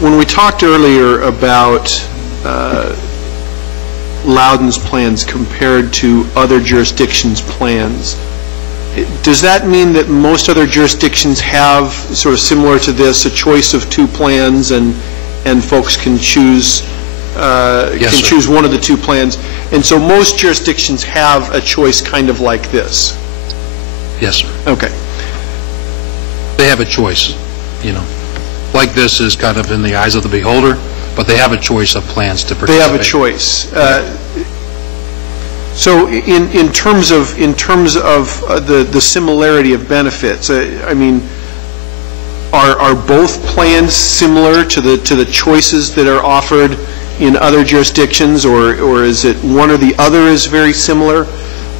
when we talked earlier about Loudoun's plans compared to other jurisdictions' plans, does that mean that most other jurisdictions have, sort of similar to this, a choice of two plans, and folks can choose choose one of the two plans, and so most jurisdictions have a choice kind of like this? Yes, sir. Okay. They have a choice, you know. Like this is kind of in the eyes of the beholder, but they have a choice of plans to participate. They have a choice. So in terms of the similarity of benefits, I mean, are both plans similar to the choices that are offered in other jurisdictions, or is it one or the other is very similar?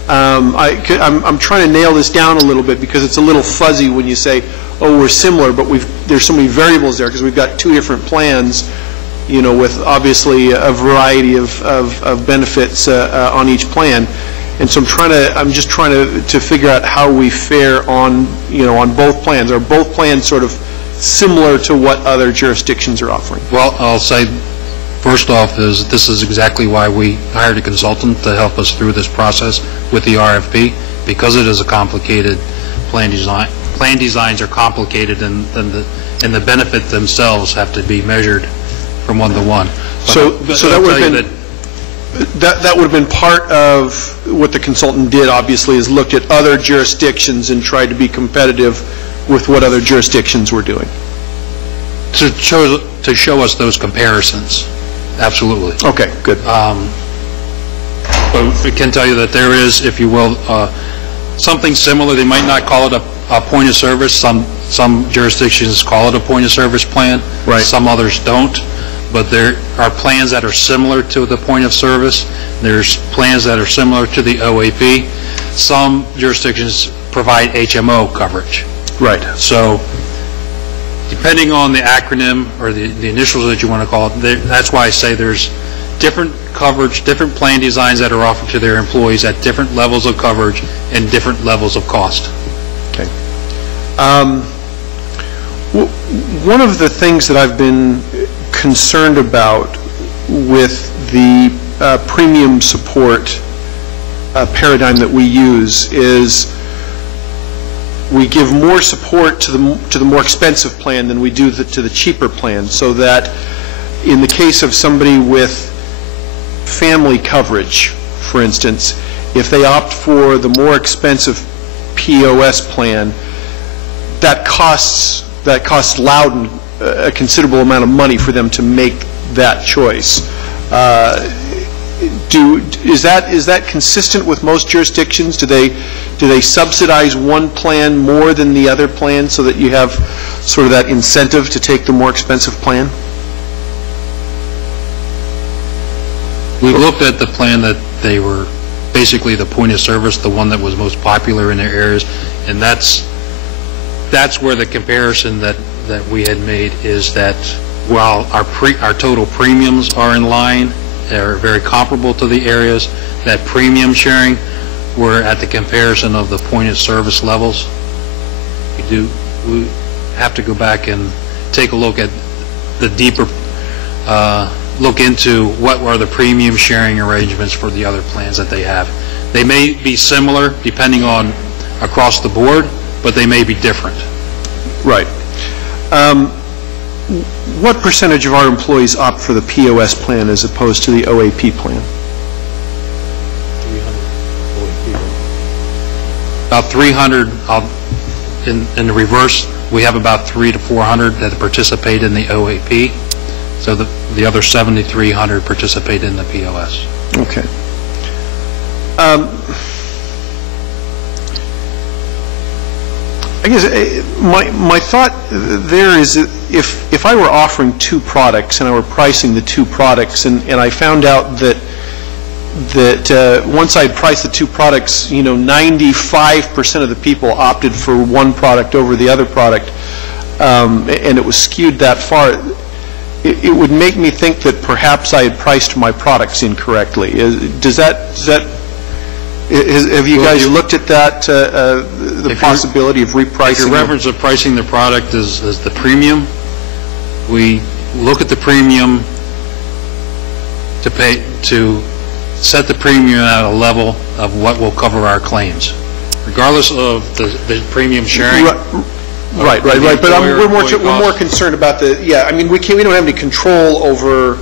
I'm trying to nail this down a little bit because it's a little fuzzy when you say, oh, we're similar, but there's so many variables there because we've got two different plans, you know, with obviously a variety of benefits on each plan, and so I'm just trying to figure out how we fare on, you know, on both plans. Are both plans sort of similar to what other jurisdictions are offering? Well, I'll say first off is this is exactly why we hired a consultant to help us through this process with the RFP, because it is a complicated plan design. Plan designs are complicated, and the benefit themselves have to be measured from one to one. So that would have been part of what the consultant did. Obviously, is looked at other jurisdictions and tried to be competitive with what other jurisdictions were doing. To show us those comparisons, absolutely. Okay, good. But we can tell you that there is, if you will, something similar. They might not call it a point of service. Some jurisdictions call it a point of service plan. Right. Some others don't. But there are plans that are similar to the point of service. There's plans that are similar to the OAP. Some jurisdictions provide HMO coverage. Right. So depending on the acronym or the initials that you want to call it, that's why I say there's different coverage, different plan designs that are offered to their employees at different levels of coverage and different levels of cost. Okay. One of the things that I've been concerned about with the premium support paradigm that we use is we give more support to the more expensive plan than we do to the cheaper plan, so that in the case of somebody with family coverage, for instance, if they opt for the more expensive POS plan, that costs Loudoun a considerable amount of money for them to make that choice. Is that consistent with most jurisdictions? Do they subsidize one plan more than the other plan so that you have sort of that incentive to take the more expensive plan? We looked at the plan that they were basically the point of service, the one that was most popular in their areas, and that's where the comparison that we had made is that while our total premiums are in line, they're very comparable to the areas, that premium sharing, we're at the comparison of the point of service levels. We have to go back and take a look at the deeper look into what are the premium sharing arrangements for the other plans that they have. They may be similar depending on across the board, but they may be different. Right. What percentage of our employees opt for the POS plan as opposed to the OAP plan? 300 About 300 in the reverse. We have about 300 to 400 that participate in the OAP. So the other 7,300 participate in the POS. Okay. I guess my thought there is if I were offering two products and I were pricing the two products and I found out that once I'd priced the two products, 95% of the people opted for one product over the other product, and it was skewed that far, it would make me think that perhaps I had priced my products incorrectly. Have you guys looked at that, the possibility of repricing? If your reference of pricing the product is the premium, we look at the premium to set the premium at a level of what will cover our claims, regardless of the premium sharing. Right. But we're more concerned about I mean, we don't have any control over,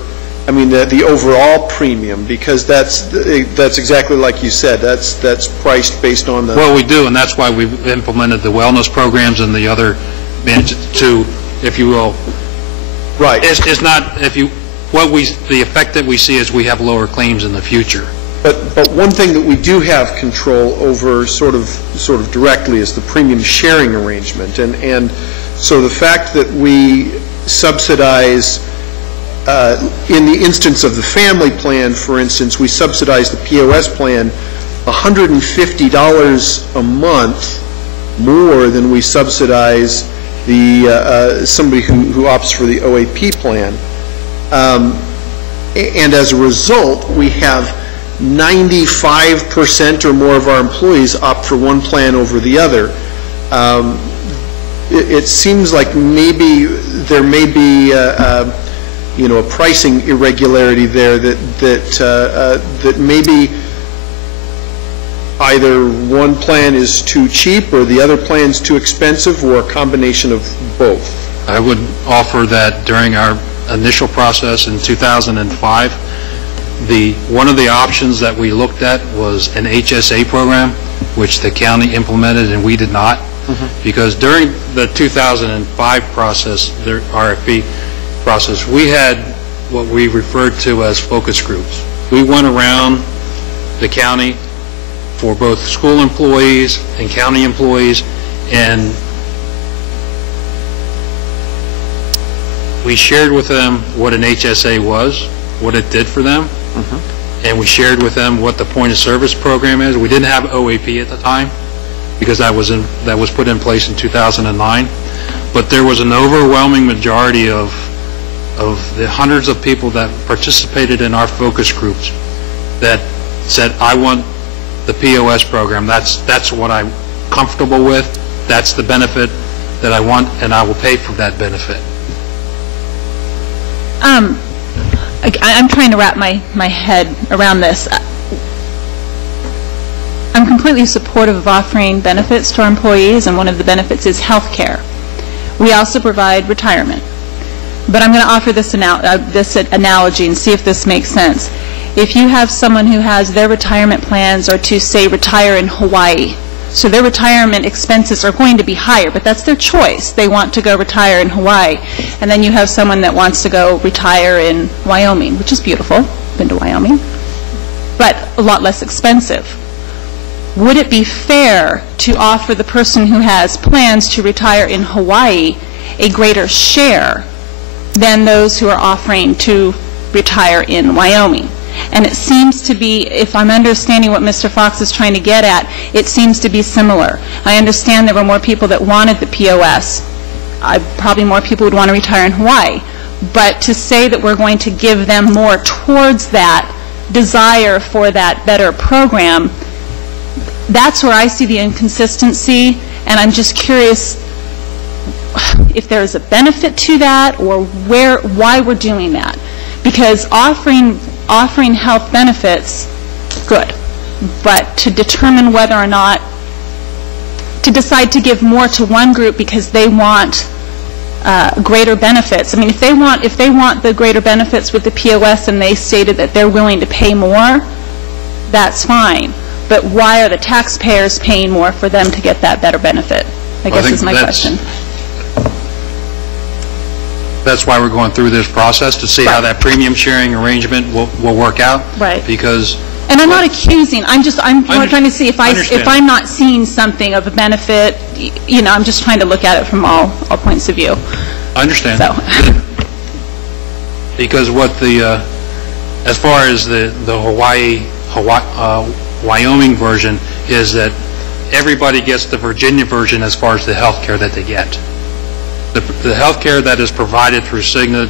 I mean, the overall premium, because that's exactly like you said. That's priced based on the. Well, we do, and that's why we've implemented the wellness programs and the other to, if you will. Right. It's not the effect that we see is we have lower claims in the future. But one thing that we do have control over sort of directly is the premium sharing arrangement, and so the fact that we subsidize in the instance of the family plan, for instance, we subsidize the POS plan $150 a month more than we subsidize the somebody who opts for the OAP plan, and as a result, we have 95% or more of our employees opt for one plan over the other. It seems like maybe there may be a pricing irregularity there that maybe either one plan is too cheap or the other plan is too expensive, or a combination of both. I would offer that during our initial process in 2005, one of the options that we looked at was an HSA program, which the county implemented and we did not, because during the 2005 process, the RFP process, we had what we referred to as focus groups. We went around the county for both school employees and county employees, and we shared with them what an HSA was, what it did for them, and we shared with them what the point of service program is. We didn't have OAP at the time because that was put in place in 2009, but there was an overwhelming majority of the hundreds of people that participated in our focus groups that said, I want the POS program. That's what I'm comfortable with. That's the benefit that I want, and I will pay for that benefit. I'm trying to wrap my head around this. I'm completely supportive of offering benefits to our employees, and one of the benefits is health care. We also provide retirement. But I'm going to offer this analogy and see if this makes sense. If you have someone who has their retirement plans are to, say, retire in Hawaii, so their retirement expenses are going to be higher, but that's their choice. They want to go retire in Hawaii. And then you have someone that wants to go retire in Wyoming, which is beautiful. Been to Wyoming. But a lot less expensive. Would it be fair to offer the person who has plans to retire in Hawaii a greater share than those who are offering to retire in Wyoming? And it seems to be, if I'm understanding what Mr. Fox is trying to get at, it seems to be similar. I understand there were more people that wanted the POS. Probably more people would want to retire in Hawaii. But to say that we're going to give them more towards that desire for that better program, that's where I see the inconsistency, and I'm just curious if there's a benefit to that or why we're doing that. Because offering health benefits, good, but to determine whether or not to decide to give more to one group because they want greater benefits. I mean, if they want the greater benefits with the POS and they stated that they're willing to pay more, that's fine. But why are the taxpayers paying more for them to get that better benefit? I guess is my question. That's why we're going through this process, to see how that premium sharing arrangement will work out. Right. Because. And I'm not accusing. I'm trying to see if I'm not seeing something of a benefit. I'm just trying to look at it from all points of view. I understand. So. Because as far as the Wyoming version is that everybody gets the Virginia version as far as the health care that they get. The health care that is provided through Cigna,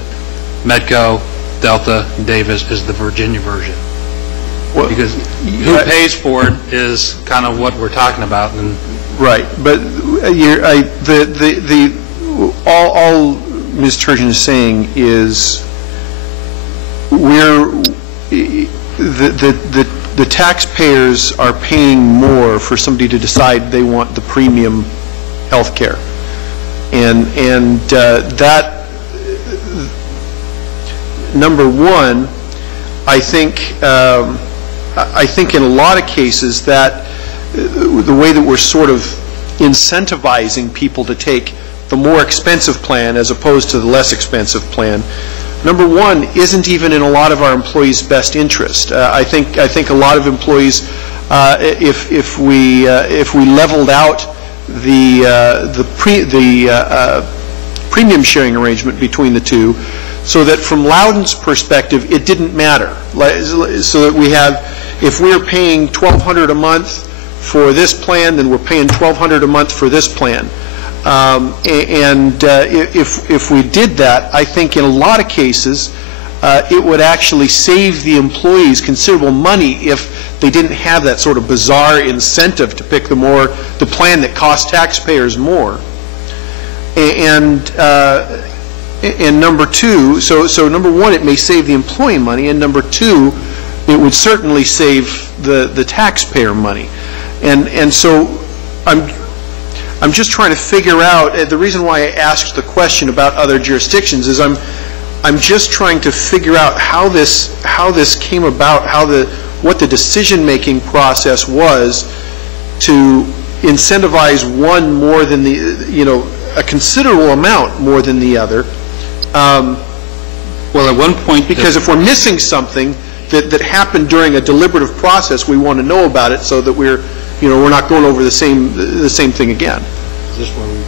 Medco, Delta, Davis is the Virginia version. Well, because who pays for it is kind of what we're talking about. And right, but all Ms. Turgeon is saying is the taxpayers are paying more for somebody to decide they want the premium health care. And that, number one, I think in a lot of cases that the way that we're sort of incentivizing people to take the more expensive plan as opposed to the less expensive plan, number one, isn't even in a lot of our employees' best interest. I think a lot of employees, if we leveled out the premium sharing arrangement between the two, so that from Loudoun's perspective, it didn't matter. So that we have, if we're paying $1,200 a month for this plan, then we're paying $1,200 a month for this plan. If we did that, I think in a lot of cases, it would actually save the employees considerable money if they didn't have that sort of bizarre incentive to pick the plan that costs taxpayers more. And number two, so number one, it may save the employee money, and number two, it would certainly save the taxpayer money. And so I'm just trying to figure out, the reason why I asked the question about other jurisdictions is I'm just trying to figure out how this came about, what the decision-making process was to incentivize one more than a considerable amount more than the other. Well, at one point, because if we're missing something that happened during a deliberative process, we want to know about it so that we're not going over the same thing again. Is this where we?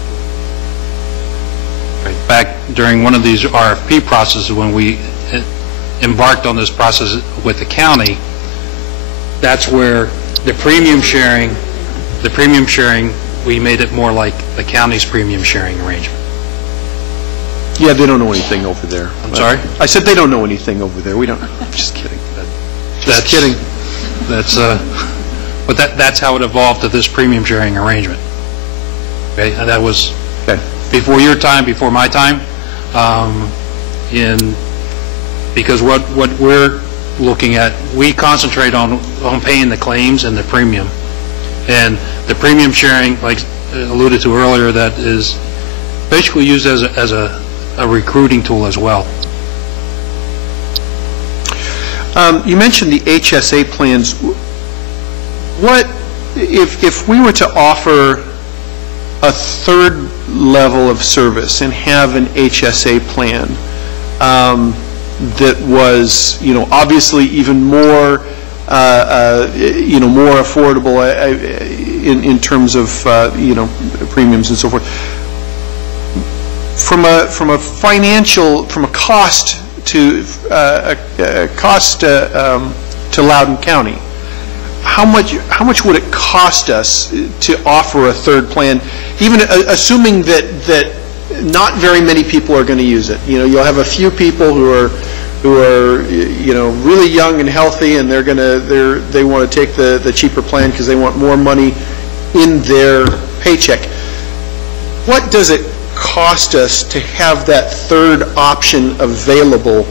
Right. Back during one of these RFP processes, when we embarked on this process with the county, that's where the premium sharing, we made it more like the county's premium sharing arrangement. Yeah, they don't know anything over there. I'm sorry? I said they don't know anything over there. We don't. Just kidding. Just kidding. But that's how it evolved to this premium sharing arrangement. Okay, and that was before your time, before my time, because what we're looking at, we concentrate on paying the claims and the premium, and the premium sharing, like alluded to earlier, that is basically used as a recruiting tool as well. You mentioned the HSA plans. What if we were to offer a third level of service and have an HSA plan that was, obviously even more, more affordable in terms of, premiums and so forth. From a financial, from a cost to Loudoun County, how much would it cost us to offer a third plan, even assuming that not very many people are going to use it? You'll have a few people who are really young and healthy, and they want to take the cheaper plan because they want more money in their paycheck. What does it cost us to have that third option available,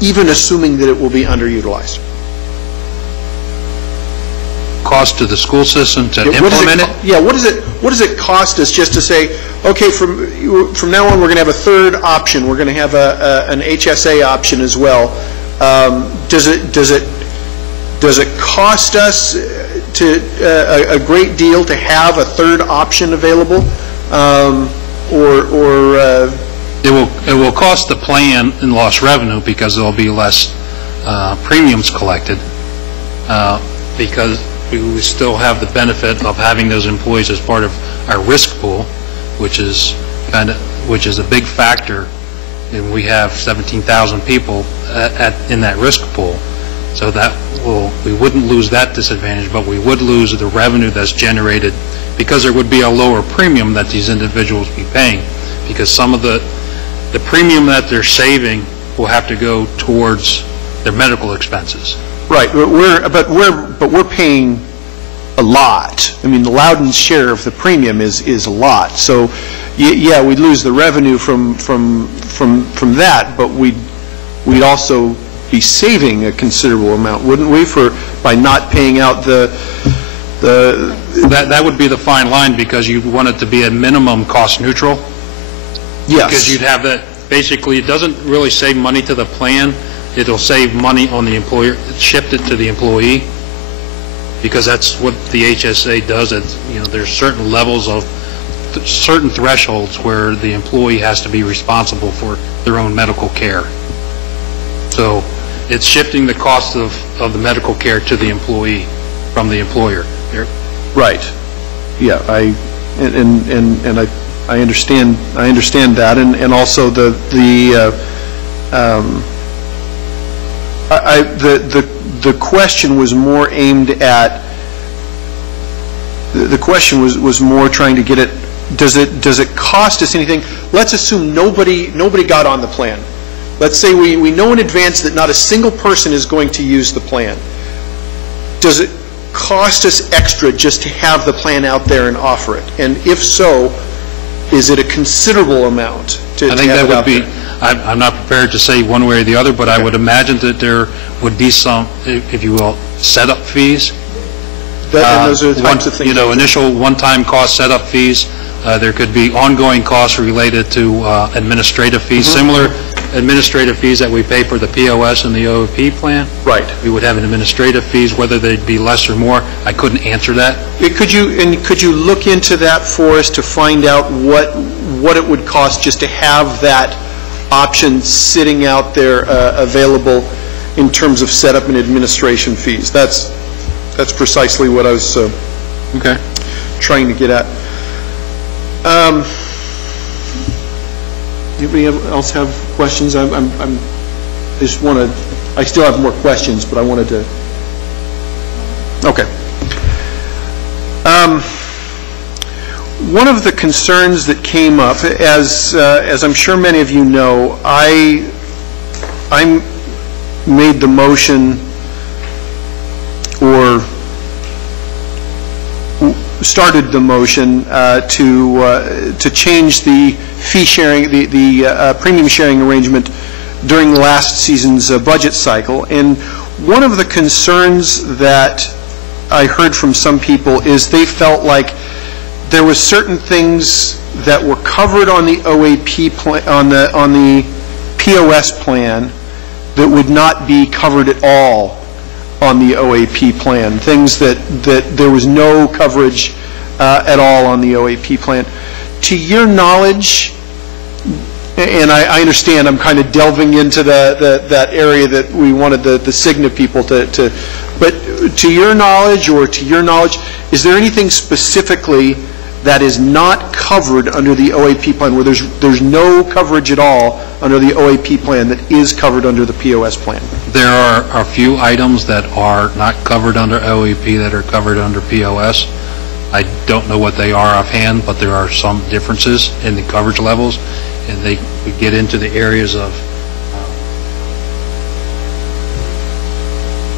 even assuming that it will be underutilized? Cost to the school system to implement it? Yeah, what does it cost us just to say, okay, from now on we're going to have a third option. We're going to have an HSA option as well. Does it cost us a great deal to have a third option available, It will cost the plan in lost revenue because there will be less premiums collected, because we still have the benefit of having those employees as part of our risk pool, which is a big factor, and we have 17,000 people in that risk pool. So we wouldn't lose that disadvantage, but we would lose the revenue that's generated because there would be a lower premium that these individuals be paying, because some of the premium that they're saving will have to go towards their medical expenses. Right, but we're paying a lot. I mean, the Loudoun's share of the premium is a lot. So yeah, we'd lose the revenue from that, but we'd also be saving a considerable amount, wouldn't we, by not paying out That would be the fine line, because you want it to be a minimum cost neutral. Yes. Because you'd have that, basically, it doesn't really save money to the plan, it'll save money on the employer, shift it to the employee, because that's what the HSA does. There's certain levels of, certain thresholds where the employee has to be responsible for their own medical care. So it's shifting the cost of the medical care to the employee from the employer. Right. Yeah, I understand that, and also the question was more aimed at, the question was more trying to get it, does it cost us anything? Let's assume nobody got on the plan. Let's say we know in advance that not a single person is going to use the plan. Does it cost us extra just to have the plan out there and offer it? And if so, is it a considerable amount to I think have that it would out be, there? I'm not prepared to say one way or the other, but Okay. I would imagine that there would be some, if you will, setup fees. And those are the types of things. Initial one-time cost setup fees. There could be ongoing costs related to administrative fees, similar administrative fees that we pay for the POS and the OEP plan. Right. We would have administrative fees, whether they'd be less or more. I couldn't answer that. Could you look into that for us to find out what it would cost just to have that option sitting out there available in terms of setup and administration fees? That's precisely what I was Okay. trying to get at. Anybody else have questions? I still have more questions, but I wanted to. Okay. One of the concerns that came up, as I'm sure many of you know, I made the motion, or started the motion to change the fee sharing, the premium sharing arrangement during last season's budget cycle. And one of the concerns that I heard from some people is they felt like there was certain things that were covered on the OAP plan, on the POS plan, that would not be covered at all on the OAP plan, things that there was no coverage at all on the OAP plan. To your knowledge, and I understand I'm kind of delving into that area that we wanted the Cigna people to, but to your knowledge, is there anything specifically that is not covered under the OAP plan, where there's no coverage at all under the OAP plan that is covered under the POS plan? There are a few items that are not covered under OEP that are covered under POS. I don't know what they are offhand, but there are some differences in the coverage levels, and they would get into the areas of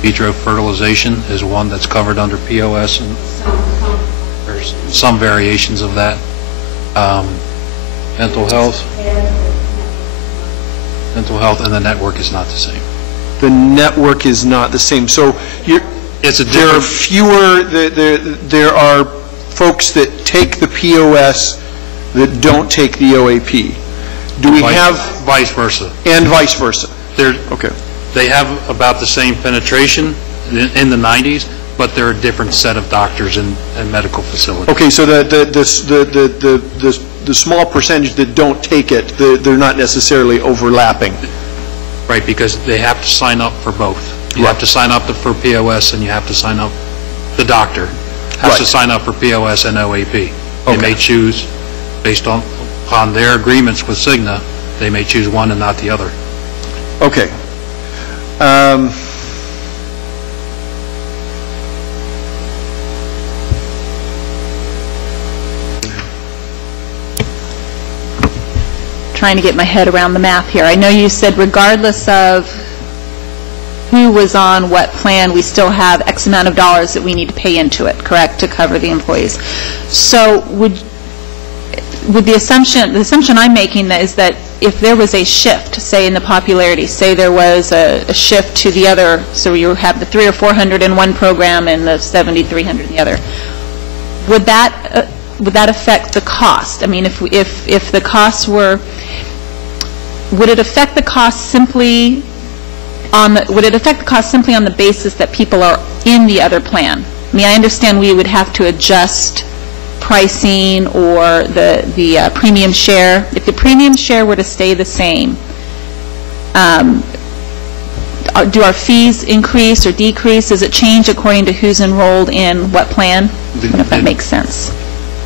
vitro fertilization is one that's covered under POS, and there's some variations of that. Mental health, and the network is not the same. The network is not the same. So there are fewer, there are folks that take the POS that don't take the OAP. Do we have... Vice versa. And vice versa. Okay. They have about the same penetration in the 90s, but they're a different set of doctors and medical facilities. Okay, so the small percentage that don't take it, they're not necessarily overlapping. Right, because they have to sign up for both. You have to sign up for POS, and you have to sign up, the doctor has to sign up for POS and OAP. They may choose, based upon their agreements with Cigna, they may choose one and not the other. Okay. Trying to get my head around the math here. I know you said regardless of who was on what plan, we still have X amount of dollars that we need to pay into it, correct, to cover the employees. So with the assumption I'm making that is that if there was a shift, say in the popularity, say there was a shift to the other, so you have the 300 or 400 in one program and the 7,300 in the other, would that affect the cost? I mean, if the costs were, would it affect the cost simply on the basis that people are in the other plan? I mean, I understand we would have to adjust pricing or the premium share. If the premium share were to stay the same, do our fees increase or decrease? Does it change according to who's enrolled in what plan? I don't know if that makes sense.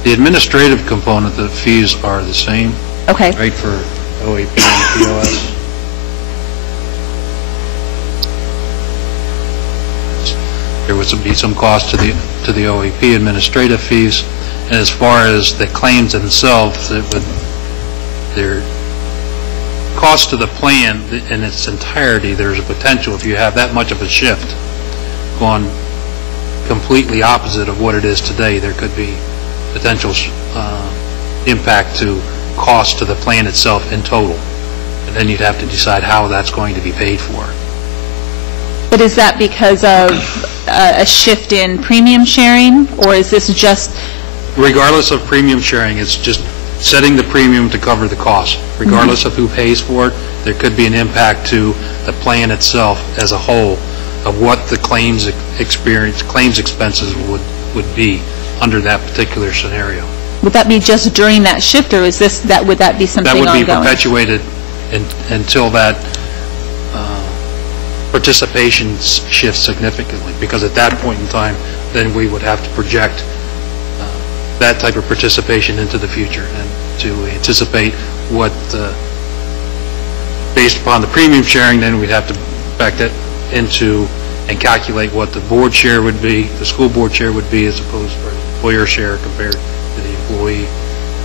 The administrative component, the fees are the same. Okay. Right, for OAP and POS. There would be some cost to the OAP administrative fees, and as far as the claims themselves, their cost to the plan in its entirety, there's a potential, if you have that much of a shift gone completely opposite of what it is today, there could be potential impact to cost to the plan itself in total, and then you'd have to decide how that's going to be paid for. But is that because of a shift in premium sharing, or is this just... Regardless of premium sharing, it's just setting the premium to cover the cost. Regardless of who pays for it, there could be an impact to the plan itself as a whole of what the claims expenses would be under that particular scenario. Would that be just during that shift, or is would that be something ongoing? That would be perpetuated until that participation shifts significantly, because at that point in time, then we would have to project that type of participation into the future and to anticipate what, based upon the premium sharing, then we'd have to back that into and calculate what the board share would be, the school board share would be, as opposed to the employer share compared to the employee.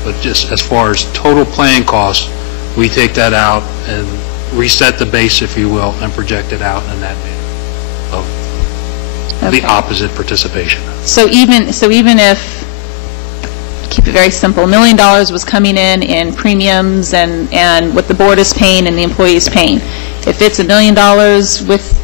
But just as far as total plan costs, we take that out and reset the base, if you will, and project it out in that manner of the opposite participation. So even if, keep it very simple, $1 million was coming in premiums and what the board is paying and the employee is paying, if it's $1 million with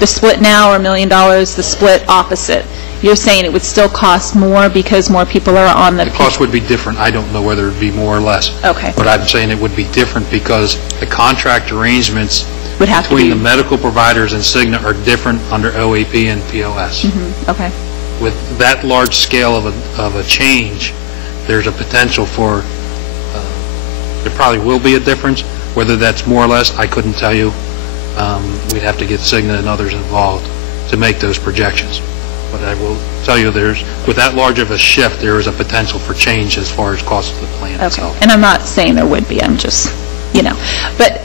the split now or $1 million the split opposite, you're saying it would still cost more because more people are on the... The cost would be different. I don't know whether it would be more or less. Okay. But I'm saying it would be different because the contract arrangements would have between to be... the medical providers and Cigna are different under OAP and POS. Okay. With that large scale of a change, there's a potential for, there probably will be a difference. Whether that's more or less, I couldn't tell you. We'd have to get Cigna and others involved to make those projections. But I will tell you, with that large of a shift, there is a potential for change as far as cost of the plan itself. And I'm not saying there would be, I'm just, But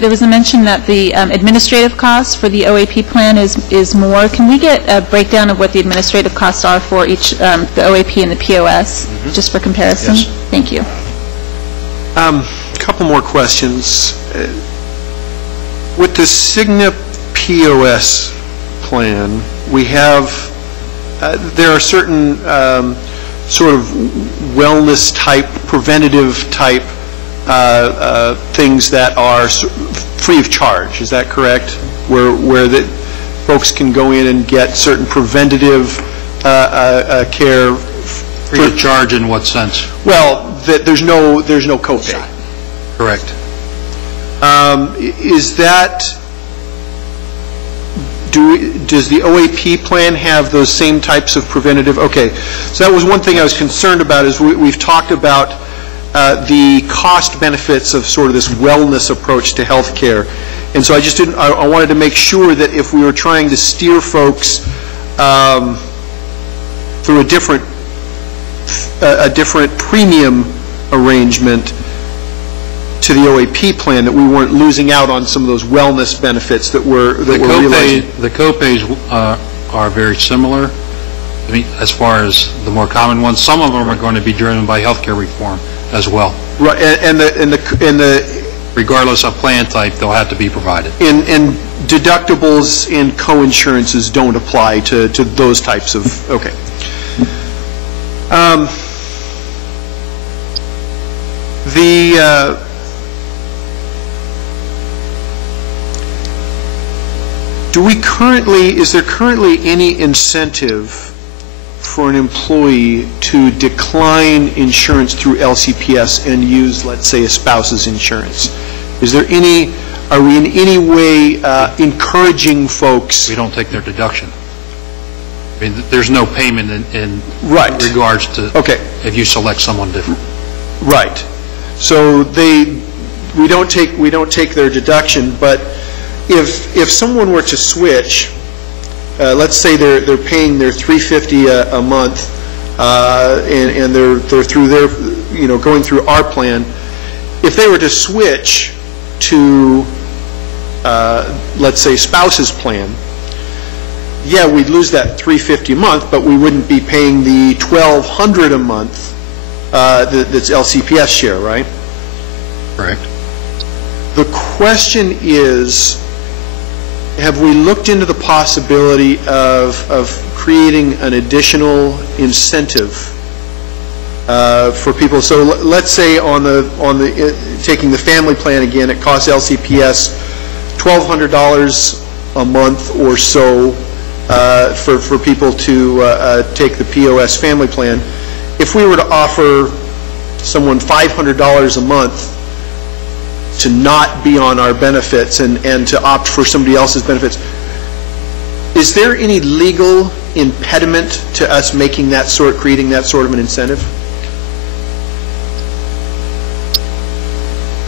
there was a mention that the administrative costs for the OAP plan is more. Can we get a breakdown of what the administrative costs are for each, the OAP and the POS, just for comparison? Yes. Thank you. A couple more questions. With the Cigna POS plan, we have, there are certain sort of wellness type, preventative type things that are free of charge. Is that correct? Where the folks can go in and get certain preventative care. Free of charge in what sense? Well, that there's no copay. Correct. Is that, does the OAP plan have those same types of preventative? Okay, so that was one thing I was concerned about, is we've talked about the cost benefits of sort of this wellness approach to health care. And so I wanted to make sure that if we were trying to steer folks through a different premium arrangement to the OAP plan, that we weren't losing out on some of those wellness benefits that we're realizing. The copays are very similar. I mean, as far as the more common ones, some of them are going to be driven by healthcare reform as well. Right, and the regardless of plan type, they'll have to be provided. And deductibles and co-insurances don't apply to those types of, okay. Is there currently any incentive for an employee to decline insurance through LCPS and use, let's say, a spouse's insurance? Are we in any way encouraging folks? We don't take their deduction. I mean, there's no payment in Right. regards to Okay. if you select someone different. Right. So we don't take their deduction, but if someone were to switch, let's say they're paying their $350 a month, and they're through their, going through our plan. If they were to switch to, let's say, spouse's plan, yeah, we'd lose that $350 a month, but we wouldn't be paying the $1,200 a month that's LCPS share, right? Correct. The question is, have we looked into the possibility of creating an additional incentive for people? So let's say taking the family plan again, it costs LCPS $1,200 a month or so for people to take the POS family plan. If we were to offer someone $500 a month to not be on our benefits and to opt for somebody else's benefits, is there any legal impediment to us creating that sort of an incentive?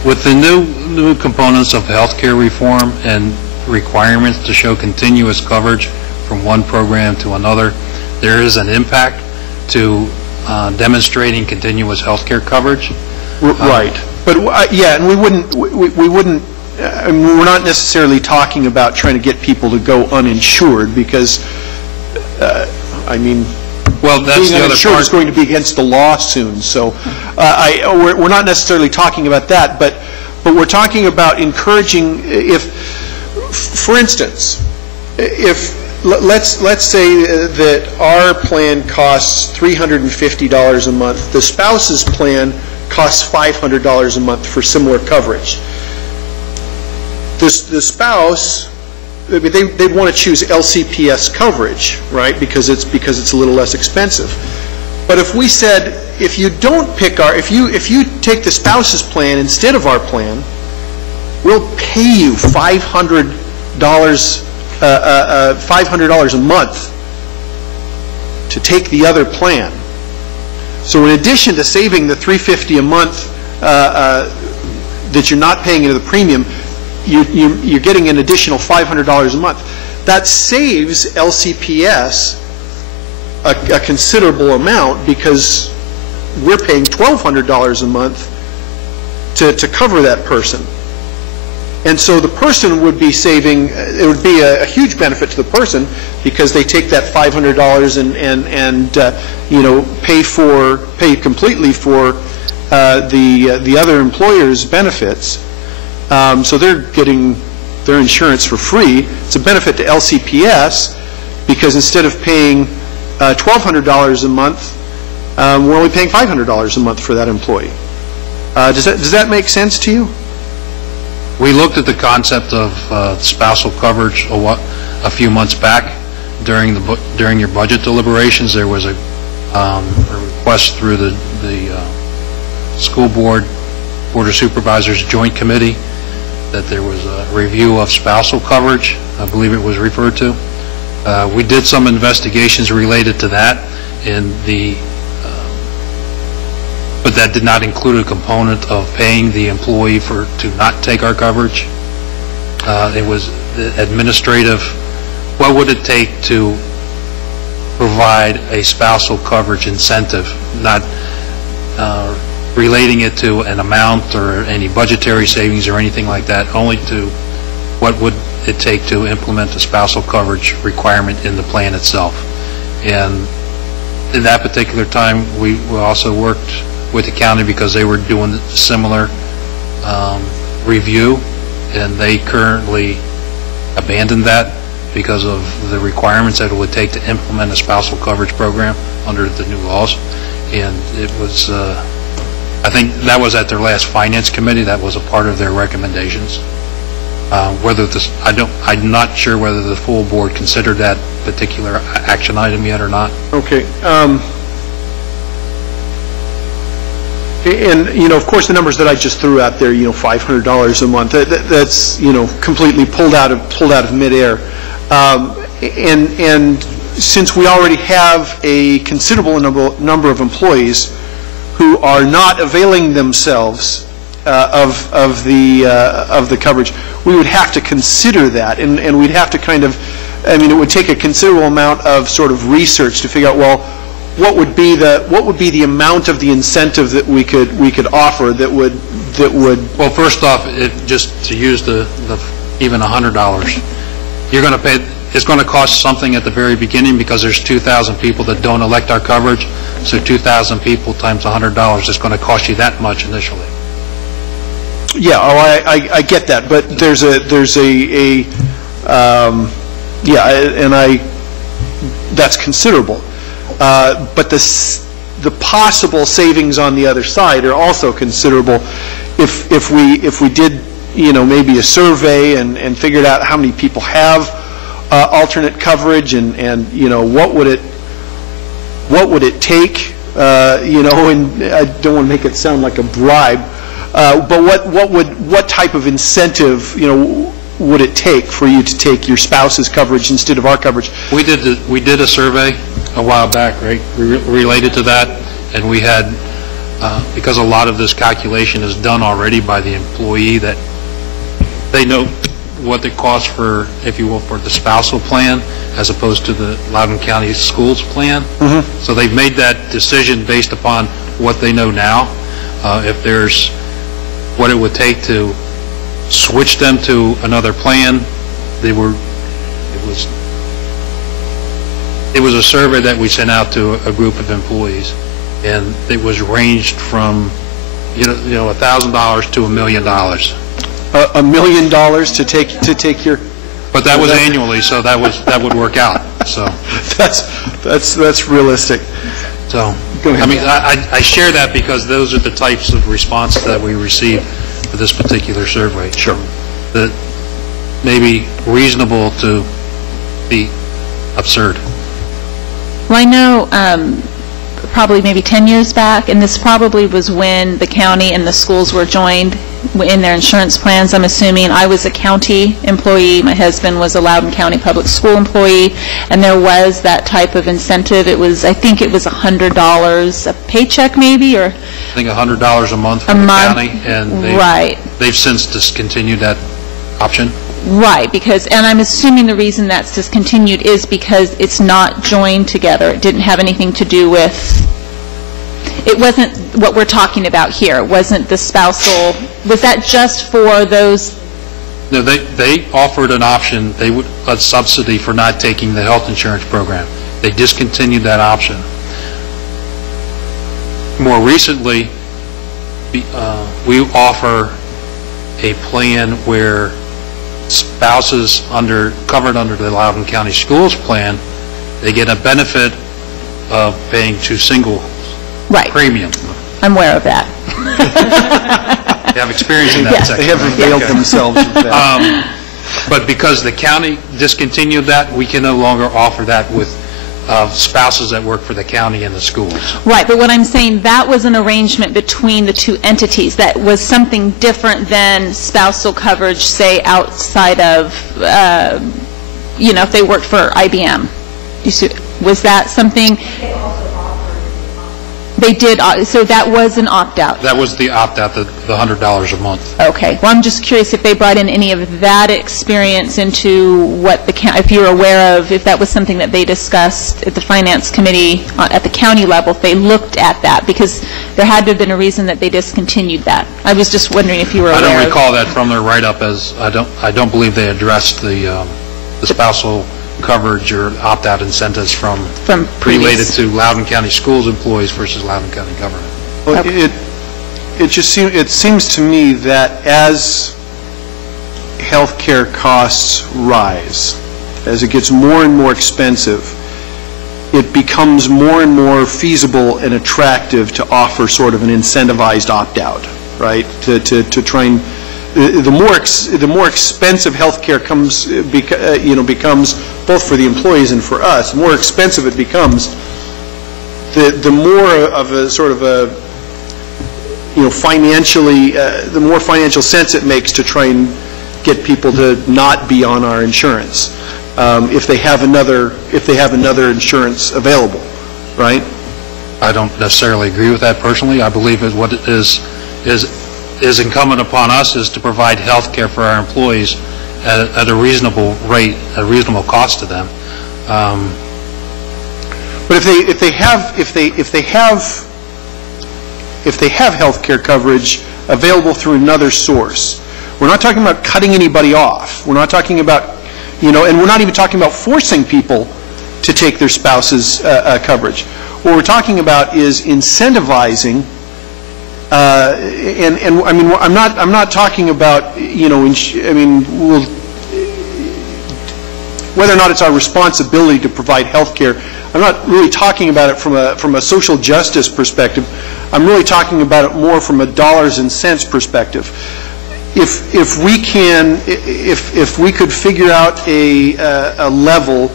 With the new components of healthcare reform and requirements to show continuous coverage from one program to another, there is an impact to demonstrating continuous healthcare coverage. Right. But yeah, and we wouldn't. I mean, we're not necessarily talking about trying to get people to go uninsured, because I mean, well, that's being the other uninsured part. is going to be against the law soon. So we're not necessarily talking about that, but we're talking about encouraging. If, for instance, let's say that our plan costs $350 a month, the spouse's plan costs $500 a month for similar coverage. The spouse, they'd want to choose LCPS coverage, right? Because it's a little less expensive. But if we said, if you don't pick if you take the spouse's plan instead of our plan, we'll pay you $500 a month to take the other plan. So in addition to saving the $350 a month that you're not paying into the premium, you're getting an additional $500 a month. That saves LCPS a considerable amount, because we're paying $1,200 a month to cover that person. And so the person would be saving, it would be a huge benefit to the person, because they take that $500 and pay completely for the other employer's benefits. So they're getting their insurance for free. It's a benefit to LCPS, because instead of paying $1,200 a month, we're only paying $500 a month for that employee. Does that make sense to you? We looked at the concept of spousal coverage a few months back during your budget deliberations. There was a request through the school board of supervisors joint committee that there was a review of spousal coverage, I believe it was referred to. We did some investigations related to that, but that did not include a component of paying the employee to not take our coverage. It was administrative. What would it take to provide a spousal coverage incentive, not relating it to an amount or any budgetary savings or anything like that, only to what would it take to implement a spousal coverage requirement in the plan itself. And in that particular time, we also worked with the county, because they were doing a similar review, and they currently abandoned that because of the requirements that it would take to implement a spousal coverage program under the new laws. And it was, I think that was at their last finance committee. That was a part of their recommendations. Whether this, I'm not sure whether the full board considered that particular action item yet or not. Okay. And, you know, of course, the numbers that I just threw out there, you know, $500 a month, that's, you know, completely pulled out of midair. And since we already have a considerable number of employees who are not availing themselves of the coverage, we would have to consider that, and we'd have to kind of, I mean, it would take a considerable amount of sort of research to figure out, well, what would be the amount of the incentive that we could offer that would Well, first off, just to use the even $100, you're going to pay. It's going to cost something at the very beginning because there's 2,000 people that don't elect our coverage. So 2,000 people times $100 is going to cost you that much initially. Yeah, I get that, but there's that's considerable. But the possible savings on the other side are also considerable. If we did, you know, maybe a survey and figured out how many people have alternate coverage and you know, what would it take, you know, and I don't want to make it sound like a bribe, but what type of incentive, you know, would it take for you to take your spouse's coverage instead of our coverage? We did a survey a while back, right, related to that, and we had, because a lot of this calculation is done already by the employee, that they know what it costs for, if you will, for the spousal plan as opposed to the Loudoun County Schools plan. Mm-hmm. So they've made that decision based upon what they know now. If there's what it would take to switch them to another plan, it was a survey that we sent out to a group of employees, and it was ranged from you know $1,000 to $1 million. $1 million to take your. But that was annually, so that would work out. So that's realistic. So go ahead. I mean, I share that because those are the types of responses that we receive for this particular survey. Sure. That may be reasonable to be absurd. Well, I know probably maybe 10 years back, and this probably was when the county and the schools were joined in their insurance plans, I'm assuming. I was a county employee. My husband was a Loudoun County public school employee, and there was that type of incentive. It was, I think it was $100 a paycheck maybe, or? I think $100 a month for the county, and they've since discontinued that option. Right, because, and I'm assuming the reason that's discontinued is because it's not joined together. It didn't have anything to do with, it wasn't what we're talking about here. It wasn't the spousal, was that just for those? No, they offered an option, a subsidy for not taking the health insurance program. They discontinued that option. More recently, we offer a plan where spouses covered under the Loudoun County Schools plan, they get a benefit of paying to single premium. I'm aware of that. They have experience in that section. They have availed themselves of that. But because the county discontinued that, we can no longer offer that with spouses that work for the county and the schools. Right, but what I'm saying, that was an arrangement between the two entities. That was something different than spousal coverage, say, outside of, you know, if they worked for IBM. Was that something? They did, so that was an opt-out. That was the opt-out, the $100 a month. Okay. Well, I'm just curious if they brought in any of that experience into what if you're aware of, if that was something that they discussed at the finance committee at the county level, if they looked at that, because there had to have been a reason that they discontinued that. I was just wondering if you were aware. I don't recall that from their write-up, as I don't believe they addressed the spousal coverage or opt-out incentives from related to Loudoun County Schools employees versus Loudoun County government. Well, it seems to me that as health care costs rise, as it gets more and more expensive, it becomes more and more feasible and attractive to offer sort of an incentivized opt-out, right? To try and the more expensive health care becomes both for the employees and for us. The more expensive it becomes, the more of a sort of a financially the more financial sense it makes to try and get people to not be on our insurance if they have another insurance available, right? I don't necessarily agree with that personally. I believe that what is incumbent upon us is to provide health care for our employees at a reasonable rate, a reasonable cost to them. But if they have health care coverage available through another source, we're not talking about cutting anybody off. We're not talking about, and we're not even talking about forcing people to take their spouse's coverage. What we're talking about is incentivizing. And I mean, I'm not talking about, whether or not it's our responsibility to provide health care. I'm not really talking about it from a social justice perspective. I'm really talking about it more from a dollars and cents perspective. If we could figure out a level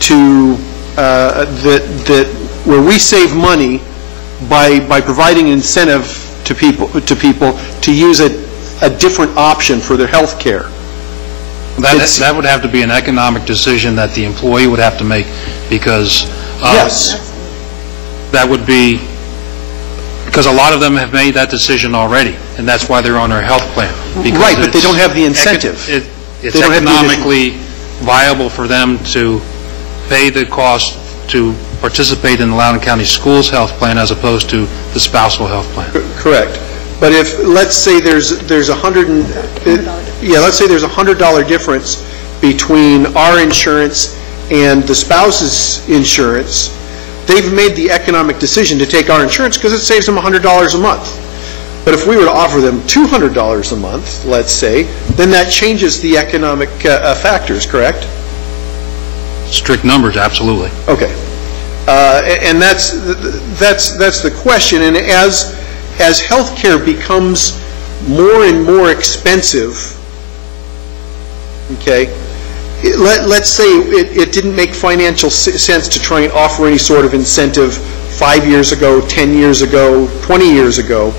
to that where we save money by providing incentive to people to use a different option for their health care. That would have to be an economic decision that the employee would have to make, because yes, that would be because a lot of them have made that decision already, and that's why they're on our health plan. Right, but they don't have the incentive. It's economically viable for them to pay the cost to participate in the Loudoun County Schools health plan as opposed to the spousal health plan. Correct. But if, let's say there's $100 difference between our insurance and the spouse's insurance, they've made the economic decision to take our insurance because it saves them $100 a month. But if we were to offer them $200 a month, let's say, then that changes the economic factors, correct? Strict numbers, absolutely. Okay. And that's the question. And as health care becomes more and more expensive, okay, let's say it didn't make financial sense to try and offer any sort of incentive 5 years ago, 10 years ago, 20 years ago.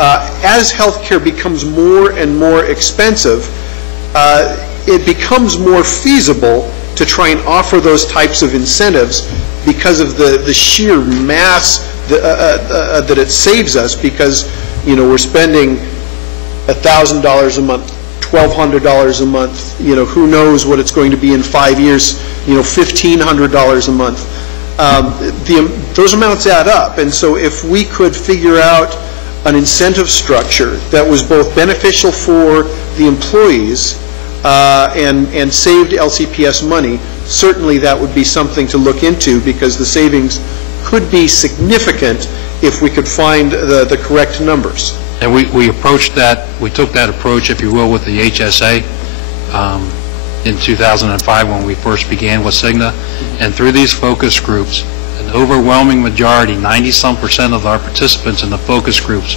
As health care becomes more and more expensive, it becomes more feasible to try and offer those types of incentives because of the sheer mass that it saves us, because we're spending $1,000 a month, $1,200 a month, who knows what it's going to be in 5 years, $1,500 a month. Those amounts add up, and so if we could figure out an incentive structure that was both beneficial for the employees and saved LCPS money, certainly that would be something to look into, because the savings could be significant if we could find the correct numbers. And we approached that, we took that approach, if you will, with the HSA in 2005 when we first began with Cigna. And through these focus groups, an overwhelming majority, 90-some% of our participants in the focus groups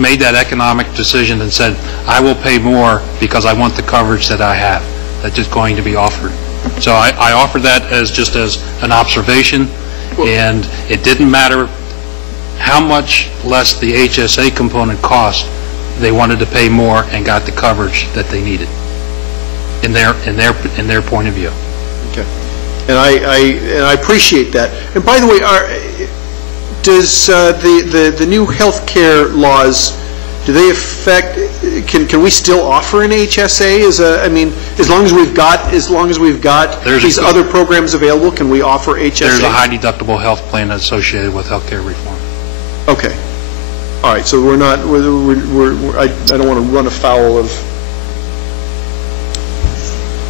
made that economic decision and said, I will pay more because I want the coverage that I have, that's just going to be offered. So I offered that just as an observation, and it didn't matter how much less the HSA component cost. They wanted to pay more and got the coverage that they needed in their point of view. Okay, and I appreciate that. And by the way, does the new health care laws, do they affect? Can we still offer an HSA? As long as we've got these other programs available, can we offer HSA? There's a high deductible health plan associated with health care reform. Okay. All right. So we're not. I don't want to run afoul of.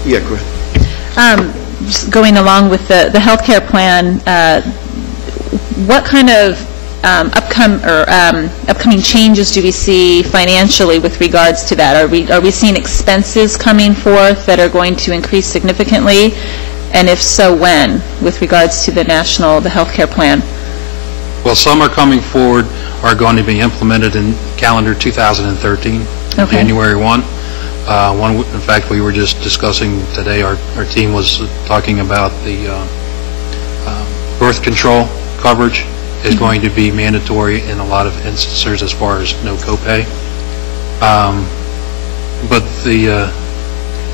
Yeah. Go ahead. Just going along with the health care plan, what kind of upcoming changes do we see financially with regards to that? Are we seeing expenses coming forth that are going to increase significantly? And if so, when, with regards to the healthcare plan? Well, some are coming forward, are going to be implemented in calendar 2013, Okay. January 1. One, in fact, we were just discussing today, our team was talking about the birth control coverage is going to be mandatory in a lot of instances as far as no copay. But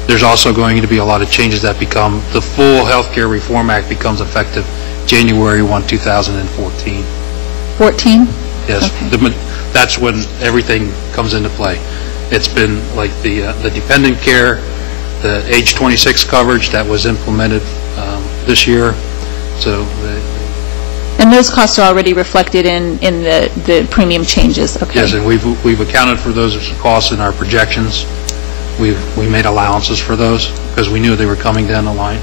there's also going to be a lot of changes that become, the full Healthcare Reform Act becomes effective January 1, 2014. 14? Yes, Okay. that's when everything comes into play. It's been like the dependent care, the age 26 coverage that was implemented this year. So, And those costs are already reflected in the premium changes, okay? yes, and we've accounted for those costs in our projections. We made allowances for those because we knew they were coming down the line,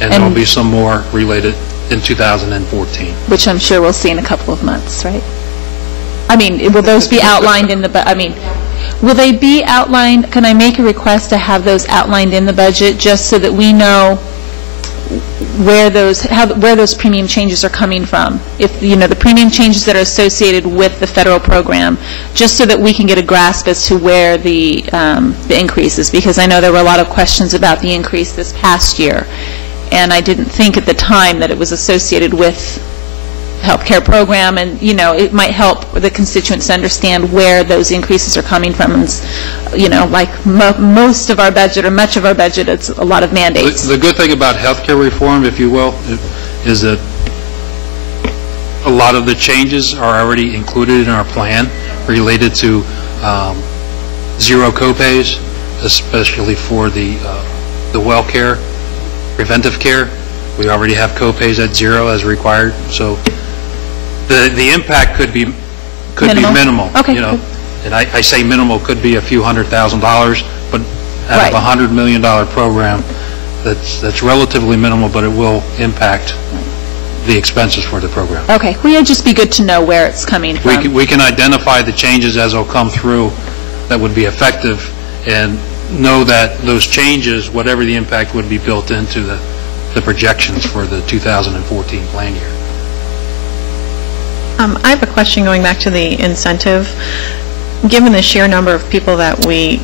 and there will be some more related in 2014. Which I'm sure we'll see in a couple of months, right? I mean, will those be outlined in the, will they be outlined, can I make a request to have those outlined in the budget just so that we know where those premium changes are coming from? If, the premium changes that are associated with the federal program, just so that we can get a grasp as to where the increase is, because I know there were a lot of questions about the increase this past year, and I didn't think at the time that it was associated with the healthcare program, and, it might help the constituents to understand where those increases are coming from. And, like most of our budget, or much of our budget, it's a lot of mandates. The good thing about healthcare reform, if you will, is that a lot of the changes are already included in our plan related to zero copays, especially for the well care, preventive care. We already have copays at zero as required, so the impact could be minimal. Okay. And I say minimal, could be a few $100,000, but out of a $100 million program, that's relatively minimal, but it will impact the expenses for the program. Okay. Well, it'd just be good to know where it's coming from. We can identify the changes as they'll come through that would be effective, and know that those changes, whatever the impact, would be built into the projections for the 2014 plan year. I have a question going back to the incentive. Given the sheer number of people that we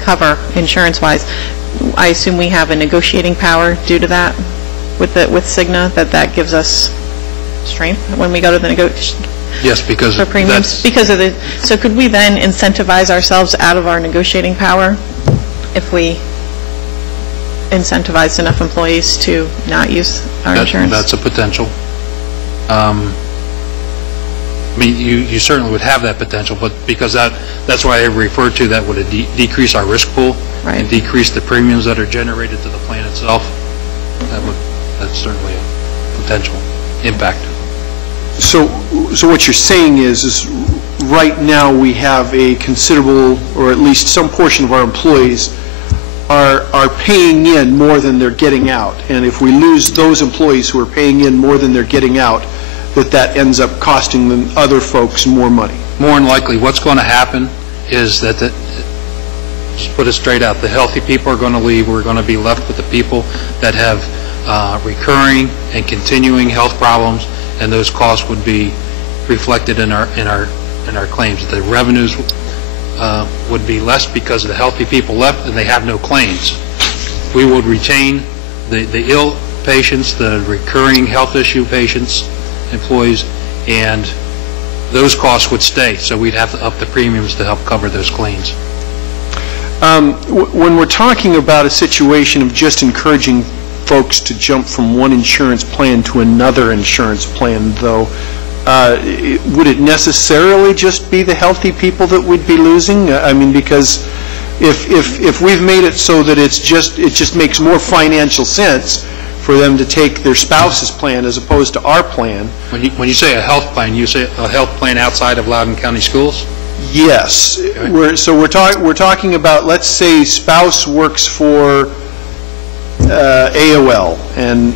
cover insurance-wise, I assume we have a negotiating power due to that with Cigna, that gives us strength when we go to the negotiation. Yes, because for premiums. Because of so could we then incentivize ourselves out of our negotiating power if we incentivized enough employees to not use our insurance? That's a potential. I mean, you certainly would have that potential, but because that's why I referred to that would decrease our risk pool, right, and decrease the premiums that are generated to the plan itself. That's certainly a potential impact. So what you're saying is right now we have a considerable, or at least some portion of our employees are paying in more than they're getting out, and if we lose those employees who are paying in more than they're getting out, that ends up costing them other folks more money. More than likely, what's going to happen is that, just put it straight out, the healthy people are going to leave. We're going to be left with the people that have recurring and continuing health problems, and those costs would be reflected in our claims. The revenues would be less because the healthy people left and they have no claims. We would retain the ill patients, the recurring health issue patients, employees, and those costs would stay, so we'd have to up the premiums to help cover those claims. When we're talking about a situation of just encouraging folks to jump from one insurance plan to another insurance plan, though, would it necessarily just be the healthy people that we'd be losing? I mean, because if we've made it so that it just makes more financial sense for them to take their spouse's plan as opposed to our plan. When you say a health plan, you say a health plan outside of Loudoun County Schools? Yes. Okay. We're talking about, let's say spouse works for AOL, and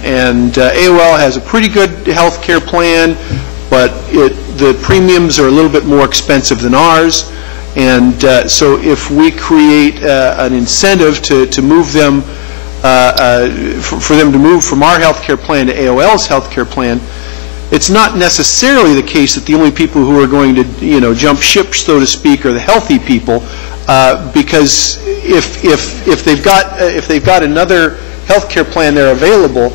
AOL has a pretty good health care plan, but the premiums are a little bit more expensive than ours, and so if we create an incentive to move them for them to move from our health care plan to AOL's health care plan, it's not necessarily the case that the only people who are going to, jump ship, so to speak, are the healthy people, because if they've got another health care plan there available,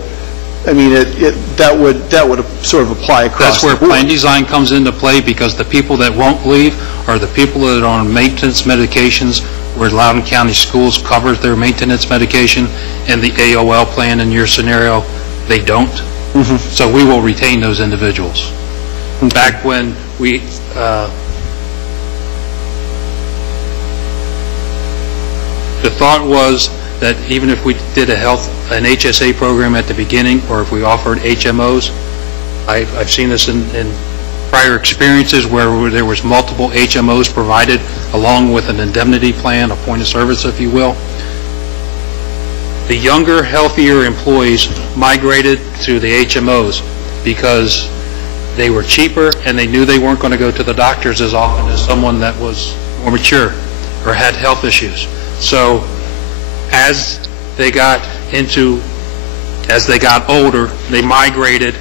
I mean, that would sort of apply across the board. That's where plan design comes into play, because the people that won't leave are the people that are on maintenance medications, where Loudoun County Schools covers their maintenance medication, and the AOL plan in your scenario, they don't. Mm-hmm. So we will retain those individuals. Back when we the thought was that even if we did an HSA program at the beginning, or if we offered HMOs, I've seen this in prior experiences where there was multiple HMOs provided along with an indemnity plan, a point of service, if you will. The younger, healthier employees migrated to the HMOs because they were cheaper and they knew they weren't going to go to the doctors as often as someone that was more mature or had health issues. So as they got older, they migrated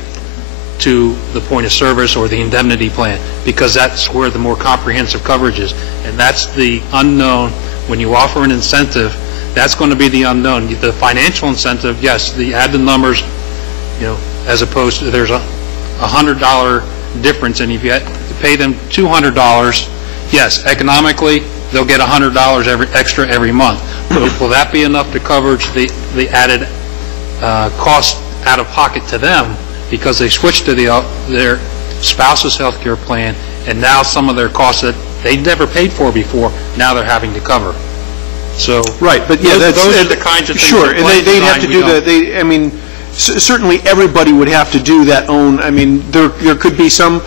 to the point of service or the indemnity plan, because that's where the more comprehensive coverage is. And that's the unknown. When you offer an incentive, that's going to be the unknown. The financial incentive, yes, add the numbers, as opposed to there's a $100 difference, and if you pay them $200, yes, economically, they'll get $100 extra every month. But will that be enough to cover the added cost out of pocket to them, because they switched to their spouse's health care plan, and now some of their costs that they never paid for before, now they're having to cover. So right, but yeah, those are the kinds of things. Sure, and they'd have to do I mean, certainly everybody would have to do that own. I mean, there could be some.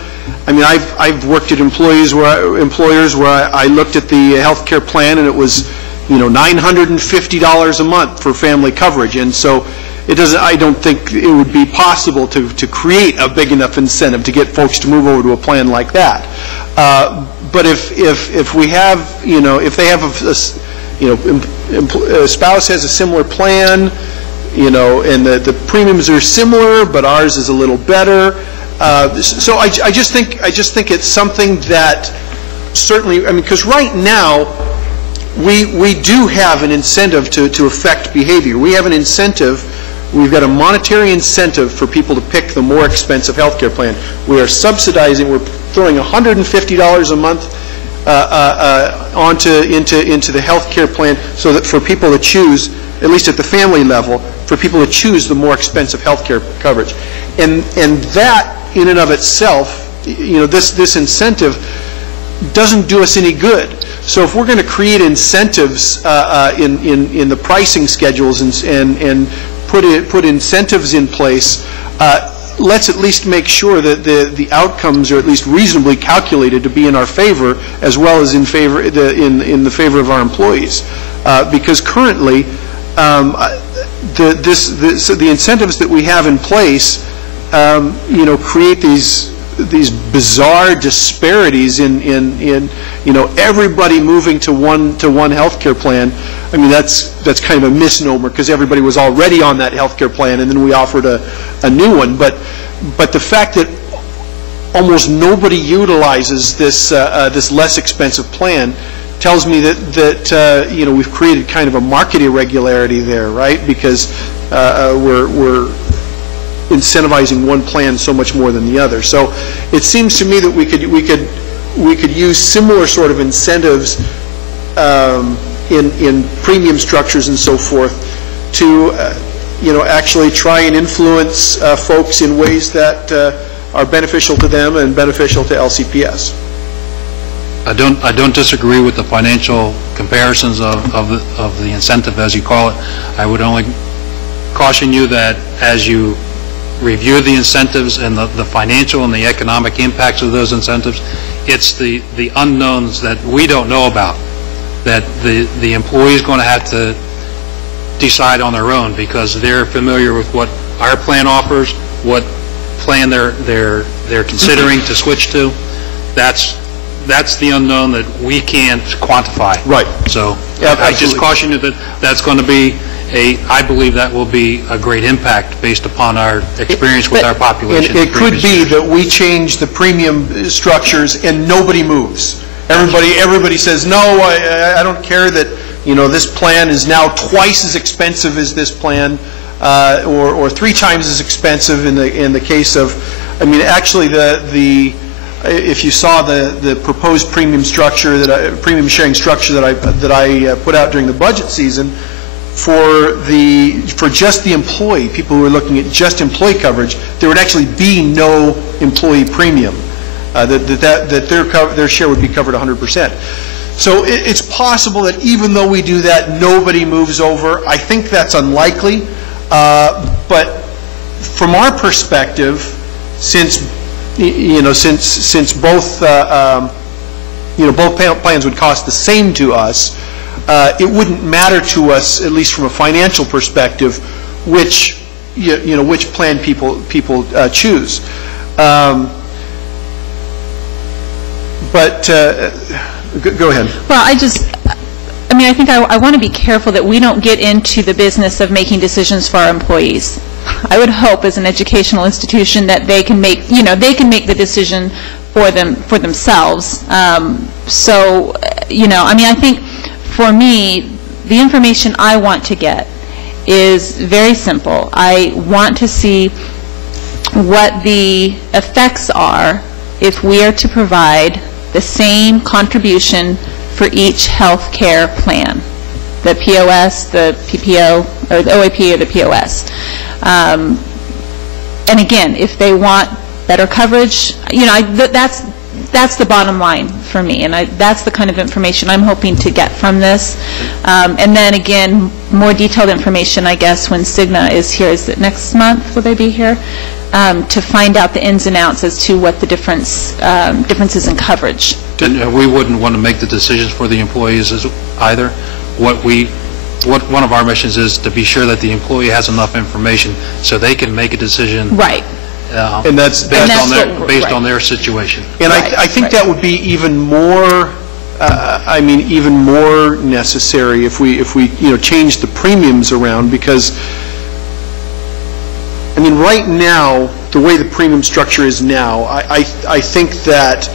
I mean, I've worked at employers where I looked at the health care plan, and it was $950 a month for family coverage, and so it doesn't. I don't think it would be possible to create a big enough incentive to get folks to move over to a plan like that. But if we have, if they have a spouse has a similar plan, and the premiums are similar, but ours is a little better. So I just think it's something that certainly, I mean, because right now we do have an incentive to affect behavior. We have an incentive. We've got a monetary incentive for people to pick the more expensive health care plan. We are subsidizing. We're throwing $150 a month into the health care plan, so that for people to choose, at least at the family level, for people to choose the more expensive health care coverage. And that in and of itself, this incentive doesn't do us any good. So if we're going to create incentives in the pricing schedules and put incentives in place, let's at least make sure that the outcomes are at least reasonably calculated to be in our favor, as well as in the favor of our employees. Because currently, the incentives that we have in place, create these bizarre disparities in everybody moving to one health care plan. I mean, that's kind of a misnomer, because everybody was already on that health care plan, and then we offered a new one. But the fact that almost nobody utilizes this less expensive plan tells me that we've created kind of a market irregularity there, right? Because we're incentivizing one plan so much more than the other. So it seems to me that we could use similar sort of incentives in premium structures and so forth to actually try and influence folks in ways that are beneficial to them and beneficial to LCPS. I don't disagree with the financial comparisons of the incentive, as you call it. I would only caution you that as you review the incentives and the financial and the economic impacts of those incentives, it's the unknowns that we don't know about, that the employee is going to have to decide on their own, because they're familiar with what our plan offers, what plan they're considering to switch to. That's the unknown that we can't quantify. Right. So yeah, I just caution you that that's going to be I believe that will be a great impact based upon our experience with our population. It could be that we change the premium structures and nobody moves. Everybody says, no, I don't care that, this plan is now twice as expensive as this plan, or 3 times as expensive in the case of, actually if you saw the proposed premium structure premium sharing structure that I put out during the budget season, for just the employee, people who are looking at just employee coverage, there would actually be no employee premium. That their share would be covered 100%. So it's possible that even though we do that, nobody moves over. I think that's unlikely. But from our perspective, since both both plans would cost the same to us, it wouldn't matter to us, at least from a financial perspective, which plan people choose. But go ahead. Well, I think I want to be careful that we don't get into the business of making decisions for our employees. I would hope, as an educational institution, that they can make the decision for themselves. I think for me, the information I want to get is very simple. I want to see what the effects are if we are to provide the same contribution for each health care plan, the POS, the PPO, or the OAP or the POS. And again, if they want better coverage, that's the bottom line for me, and that's the kind of information I'm hoping to get from this. And then again, more detailed information, I guess, when Cigna is here. Is it next month? Will they be here? To find out the ins and outs as to what the differences in coverage. And we wouldn't want to make the decisions for the employees either. What one of our missions is to be sure that the employee has enough information so they can make a decision. Right. And that's based on their situation. And I think that would be even more. Even more necessary if we change the premiums around, because right now, the way the premium structure is now, I think that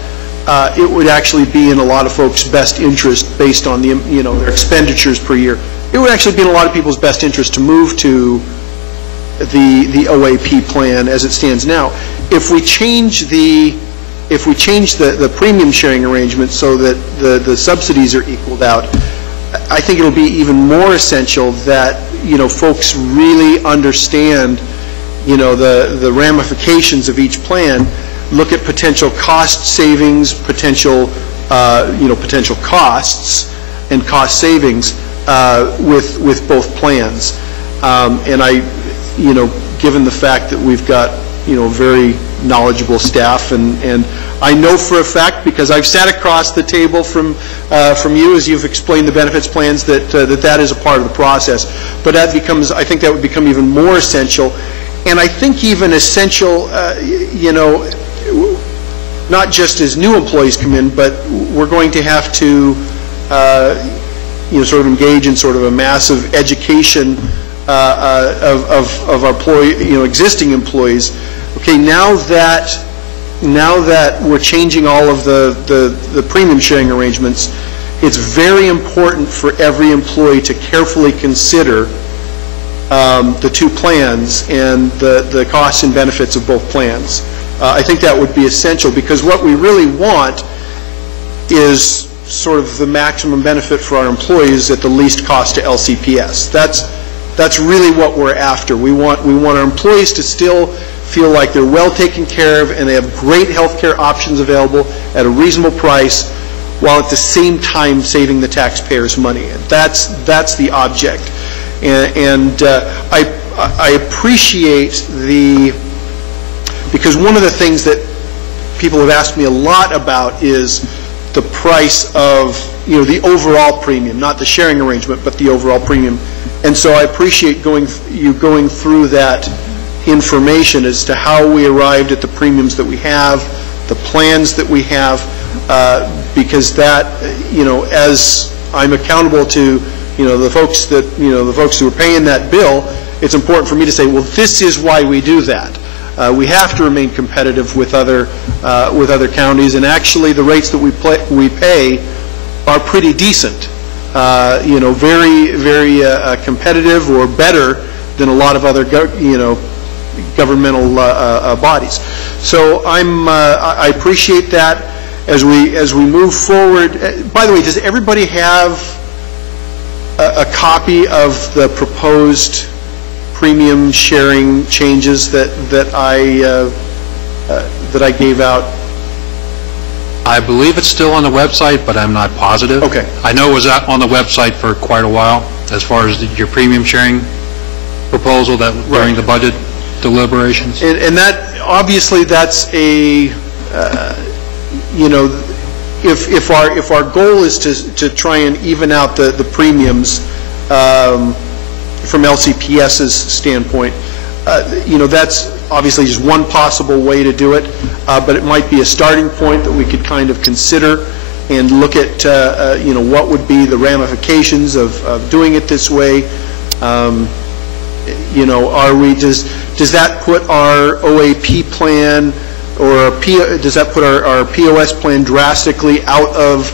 it would actually be in a lot of folks' best interest, based on their expenditures per year. It would actually be in a lot of people's best interest to move to the OAP plan as it stands now. If we change the premium sharing arrangement so that the subsidies are equaled out, I think it'll be even more essential that folks really understand the ramifications of each plan, look at potential cost savings, potential costs and cost savings with both plans. And given the fact that we've got very knowledgeable staff, and I know for a fact, because I've sat across the table from you as you've explained the benefits plans, that is a part of the process. But I think that would become even more essential. And I think even essential, not just as new employees come in, but we're going to have to, sort of engage in sort of a massive education of our existing employees. Okay, now that we're changing all of the premium sharing arrangements, it's very important for every employee to carefully consider the two plans and the costs and benefits of both plans. I think that would be essential, because what we really want is sort of the maximum benefit for our employees at the least cost to LCPS. That's really what we're after. We want our employees to still feel like they're well taken care of and they have great health care options available at a reasonable price, while at the same time saving the taxpayers money. And that's the object. And I appreciate because one of the things that people have asked me a lot about is the price of the overall premium, not the sharing arrangement, but the overall premium. And so I appreciate you going through that information as to how we arrived at the premiums that we have, the plans that we have, because that, as I'm accountable to the folks who are paying that bill, it's important for me to say, well, this is why we do that. We have to remain competitive with other counties, and actually the rates that we pay are pretty decent. Very, very competitive or better than a lot of other governmental bodies. So I appreciate that as we move forward. By the way, does everybody have a copy of the proposed premium sharing changes that I gave out? I believe it's still on the website, but I'm not positive. Okay. I know it was out on the website for quite a while, as far as your premium sharing proposal that during the budget deliberations. And that, obviously, that's a, if our goal is to try and even out the premiums from LCPS's standpoint, that's obviously just one possible way to do it, but it might be a starting point that we could kind of consider and look at, what would be the ramifications of doing it this way. Does that put our OAP plan or does that put our POS plan drastically out of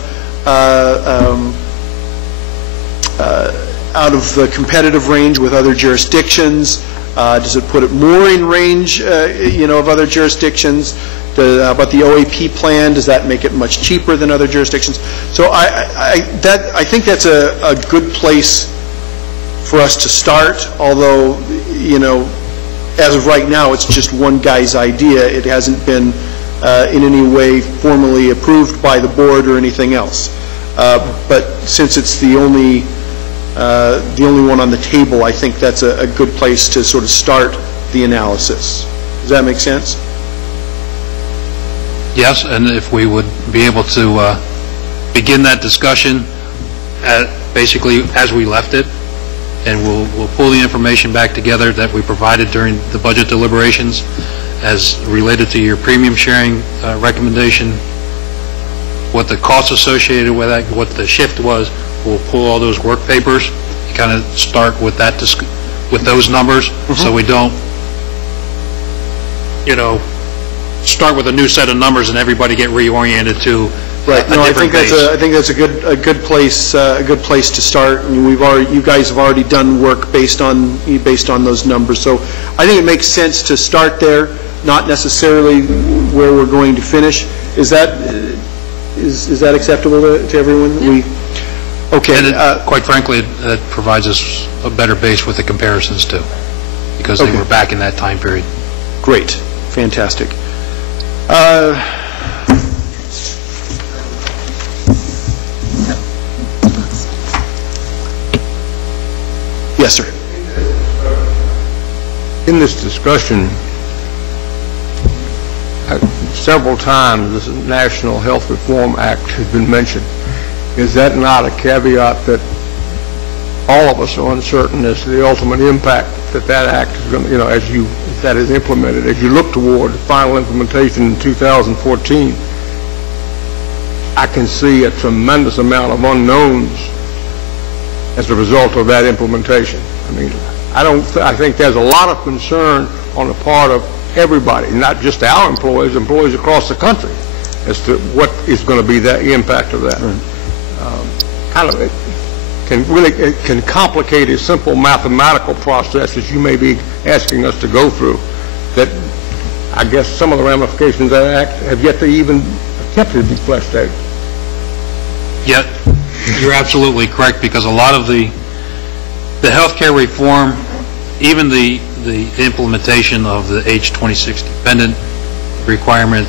the competitive range with other jurisdictions? Does it put it more in range, of other jurisdictions? About the OAP plan, does that make it much cheaper than other jurisdictions? So I think that's a good place for us to start, although, as of right now, it's just one guy's idea. It hasn't been in any way formally approved by the board or anything else. But since it's the only one on the table, I think that's a good place to sort of start the analysis. Does that make sense? Yes, and if we would be able to begin that discussion basically as we left it, and we'll pull the information back together that we provided during the budget deliberations as related to your premium sharing recommendation, what the costs associated with that, what the shift was. We'll pull all those work papers and kind of start with that, with those numbers, so we don't, start with a new set of numbers and everybody get reoriented to right. No, I think that's a good place to start. I mean, you guys have already done work based on those numbers, so I think it makes sense to start there, not necessarily where we're going to finish. Is that acceptable to everyone? Yeah. Okay. And quite frankly, it provides us a better base with the comparisons too, because they were back in that time period. Great, fantastic. Yes, sir. In this discussion, several times this National Health Reform Act has been mentioned. Is that not a caveat that all of us are uncertain as to the ultimate impact that act is going to, as that is implemented, as you look toward the final implementation in 2014? I can see a tremendous amount of unknowns as a result of that implementation. I mean, I think there's a lot of concern on the part of everybody, not just our employees across the country, as to what is going to be the impact of that. Right. It can complicate a simple mathematical process as you may be asking us to go through, that I guess some of the ramifications of that act have yet to even attempt to be fleshed out. Yet, you're absolutely correct, because a lot of the healthcare reform, even the implementation of the age 26 dependent requirement,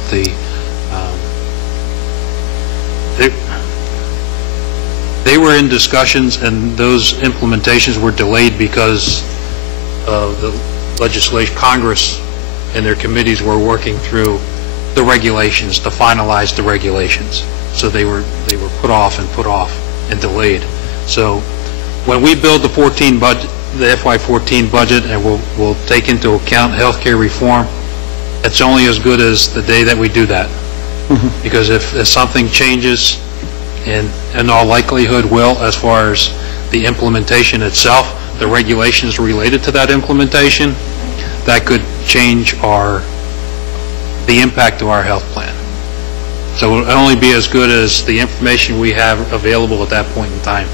they were in discussions, and those implementations were delayed because of the legislation. Congress and their committees were working through the regulations to finalize the regulations. So they were put off and delayed. So when we build the FY14 budget, and we'll take into account healthcare reform, it's only as good as the day that we do that. Because if something changes, and in all likelihood will, as far as the implementation itself, the regulations related to that implementation, that could change the impact of our health plan. So it'll only be as good as the information we have available at that point in time.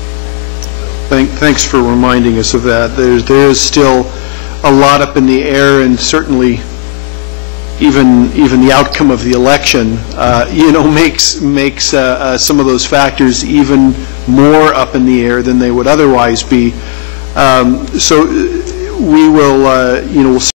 Thanks for reminding us of that. There is still a lot up in the air, and certainly even the outcome of the election, makes some of those factors even more up in the air than they would otherwise be. So we will, we'll